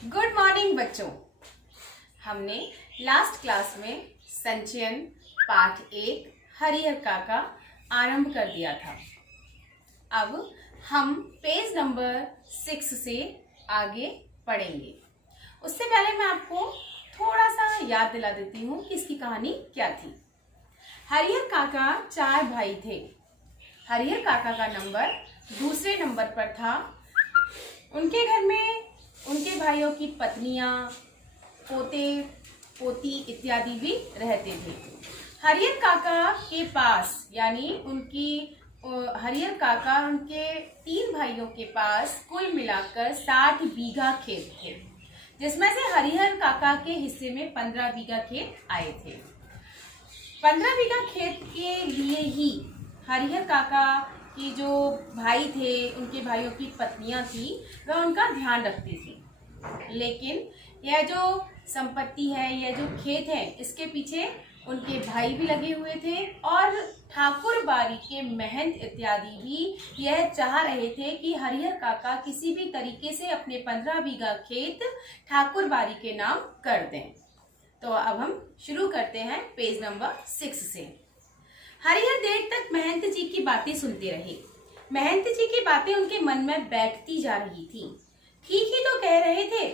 Good morning बच्चों। हमने last class में संचयन पाठ 1 हरिहर काका आरंभ कर दिया था। अब हम पेज नंबर 6 से आगे पढ़ेंगे। उससे पहले मैं आपको थोड़ा सा याद दिला देती हूँ कि इसकी कहानी क्या थी। हरिहर काका 4 भाई थे। हरिहर काका का नंबर दूसरे नंबर पर था। उनके घर में उनके भाइयों की पत्नियां, पोते पोती इत्यादि भी रहते थे। हरिहर काका के पास यानी हरिहर काका उनके 3 भाइयों के पास कुल मिलाकर 60 बीघा खेत थे, जिसमें से हरिहर काका के हिस्से में 15 बीघा खेत आए थे। 15 बीघा खेत के लिए ही हरिहर काका कि जो भाई थे, उनके भाइयों की पत्नियां थी, वह उनका ध्यान रखती थी। लेकिन यह जो संपत्ति है, यह जो खेत है, इसके पीछे उनके भाई भी लगे हुए थे और ठाकुर बारी के महंत इत्यादि भी यह चाह रहे थे कि हरिहर काका किसी भी तरीके से अपने 15 बीघा खेत ठाकुर बारी के नाम कर दें। तो अब हम शुरू करते हैं पेज नंबर 6 से। हरिहर देर तक महंत जी की बातें सुनते रहे। महंत जी की बातें उनके मन में बैठती जा रही थी। ठीक ही तो कह रहे थे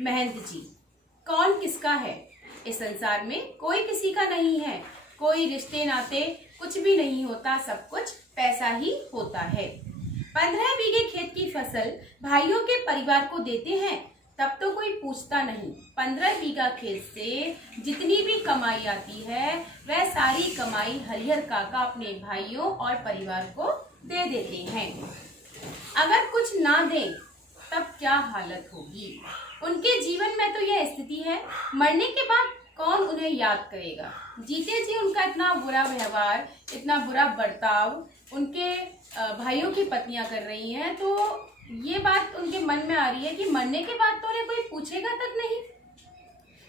महंत जी, कौन किसका है? इस संसार में कोई किसी का नहीं है। कोई रिश्ते नाते कुछ भी नहीं होता, सब कुछ पैसा ही होता है। 15 बीघे खेत की फसल भाइयों के परिवार को देते हैं, तब तो कोई पूछता नहीं। 15 बीघा खेत से जितनी भी कमाई आती है, वह सारी कमाई हरिहर काका अपने भाइयों और परिवार को दे देते हैं। अगर कुछ ना दें तब क्या हालत होगी? उनके जीवन में तो यह स्थिति है, मरने के बाद कौन उन्हें याद करेगा? जीते जी उनका इतना बुरा व्यवहार, इतना बुरा बर्ताव उनके भाइयों की पत्नियां कर रही हैं, तो ये बात उनके मन में आ रही है कि मरने के बाद तो उन्हें कोई पूछेगा तक नहीं।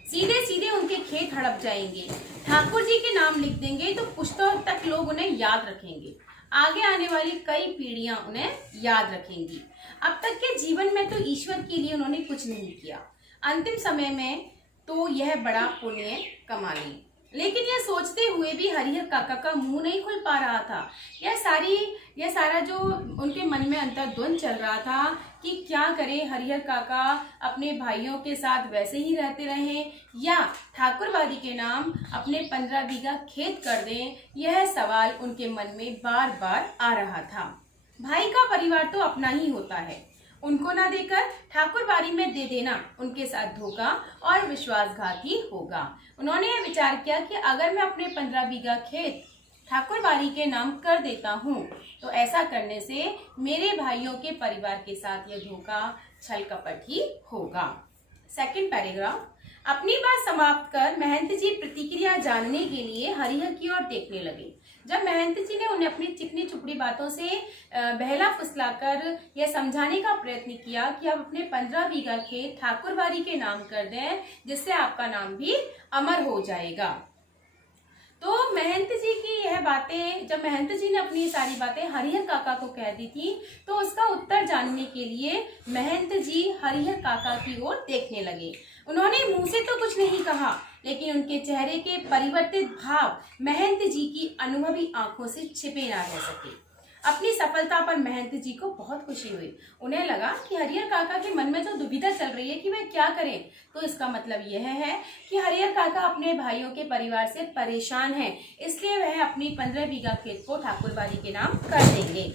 सीधे सीधे उनके खेत हड़प जाएंगे, ठाकुर जी के नाम लिख देंगे तो पुश्तों तक लोग उन्हें याद रखेंगे। आगे आने वाली कई पीढ़ियां उन्हें याद रखेंगी। अब तक के जीवन में तो ईश्वर के लिए उन्होंने कुछ नहीं किया, अंतिम समय में तो यह बड़ा पुण्य कमा ली। लेकिन यह सोचते हुए भी हरिहर काका का मुंह नहीं खुल पा रहा था। यह सारा जो उनके मन में अंतर्द्वंद चल रहा था कि क्या करे हरिहर काका, अपने भाइयों के साथ वैसे ही रहते रहें या ठाकुरबाड़ी के नाम अपने 15 बीघा खेत कर दें, यह सवाल उनके मन में बार बार आ रहा था। भाई का परिवार तो अपना ही होता है, उनको ना देकर ठाकुर बारी में दे देना उनके साथ धोखा और विश्वासघात ही होगा। उन्होंने यह विचार किया कि अगर मैं अपने 15 बीघा खेत ठाकुर बारी के नाम कर देता हूँ, तो ऐसा करने से मेरे भाइयों के परिवार के साथ यह धोखा, छल कपट ही होगा। Second paragraph. अपनी बात समाप्त कर महंत जी प्रतिक्रिया जानने के लिए हरिहर की ओर देखने लगे। जब महंत जी ने उन्हें अपनी चिकनी चुपड़ी बातों से बहला फुसलाकर यह समझाने का प्रयत्न किया कि आप अपने 15 बीघा खेत ठाकुरबाड़ी के नाम कर दें, जिससे आपका नाम भी अमर हो जाएगा, तो महंत जी की यह बातें, जब महंत जी ने अपनी सारी बातें हरिहर काका को कह दी थी, तो उसका उत्तर जानने के लिए महंत जी हरिहर काका की ओर देखने लगे। उन्होंने मुंह से तो कुछ नहीं कहा, लेकिन उनके चेहरे के परिवर्तित भाव महंत जी की अनुभवी आंखों से छिपे ना रह सके। अपनी सफलता पर महंत जी को बहुत खुशी हुई। उन्हें लगा कि हरिहर काका के मन में जो दुविधा चल रही है कि वे क्या करें, तो इसका मतलब यह है कि हरिहर काका अपने भाइयों के परिवार से परेशान हैं, इसलिए वह अपनी 15 बीघा खेत को ठाकुरबाड़ी के नाम कर देंगे।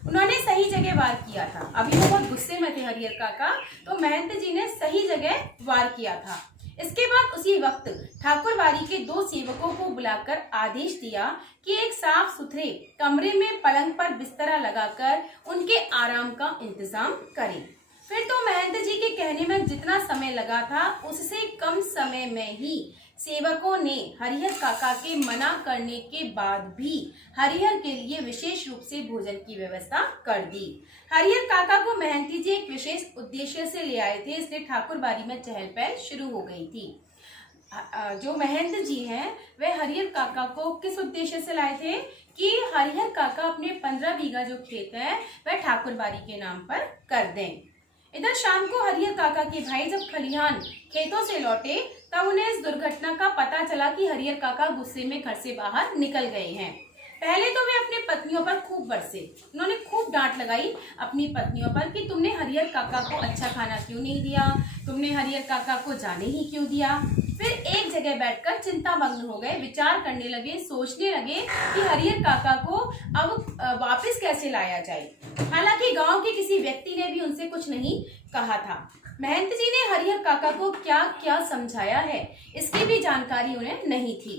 उन्होंने सही जगह वार किया था। अभी वो बहुत गुस्से में थे हरिहर काका, तो महंत जी ने सही जगह वार किया था। इसके बाद उसी वक्त ठाकुरबाड़ी के 2 सेवकों को बुलाकर आदेश दिया कि एक साफ सुथरे कमरे में पलंग पर बिस्तरा लगाकर उनके आराम का इंतजाम करें। फिर तो महंत जी के कहने में जितना समय लगा था, उससे कम समय में ही सेवकों ने हरिहर काका के मना करने के बाद भी हरिहर के लिए विशेष रूप से भोजन की व्यवस्था कर दी। हरिहर काका को महंती जी एक विशेष उद्देश्य से ले आए थे, इसलिए ठाकुरबाड़ी में चहल पहल शुरू हो गई थी। जो महंत जी हैं, वे हरिहर काका को किस उद्देश्य से लाए थे कि हरिहर काका अपने 15 बीघा जो खेत है वह ठाकुरबाड़ी के नाम पर कर दें। इधर शाम को हरिहर काका के भाई जब खलिहान खेतों से लौटे तब उन्हें इस दुर्घटना का पता चला कि हरिहर काका गुस्से में घर से बाहर निकल गए हैं। पहले तो वे अपनी पत्नियों पर खूब बरसे। उन्होंने खूब डांट लगाई अपनी पत्नियों पर कि तुमने हरिहर काका को अच्छा खाना क्यों नहीं दिया, तुमने हरिहर काका को जाने ही क्यों दिया। फिर एक जगह बैठकर चिंतामग्न हो गए, विचार करने लगे, सोचने लगे कि हरिहर काका को अब वापस कैसे लाया जाए। हालांकि गांव के किसी व्यक्ति ने भी उनसे कुछ नहीं कहा था। महंत जी ने हरिहर काका को क्या क्या समझाया है इसकी भी जानकारी उन्हें नहीं थी,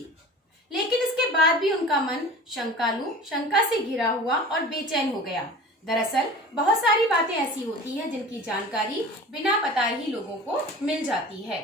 लेकिन इसके बाद भी उनका मन शंका से घिरा हुआ और बेचैन हो गया। दरअसल बहुत सारी बातें ऐसी होती हैं जिनकी जानकारी बिना बताए ही लोगों को मिल जाती है।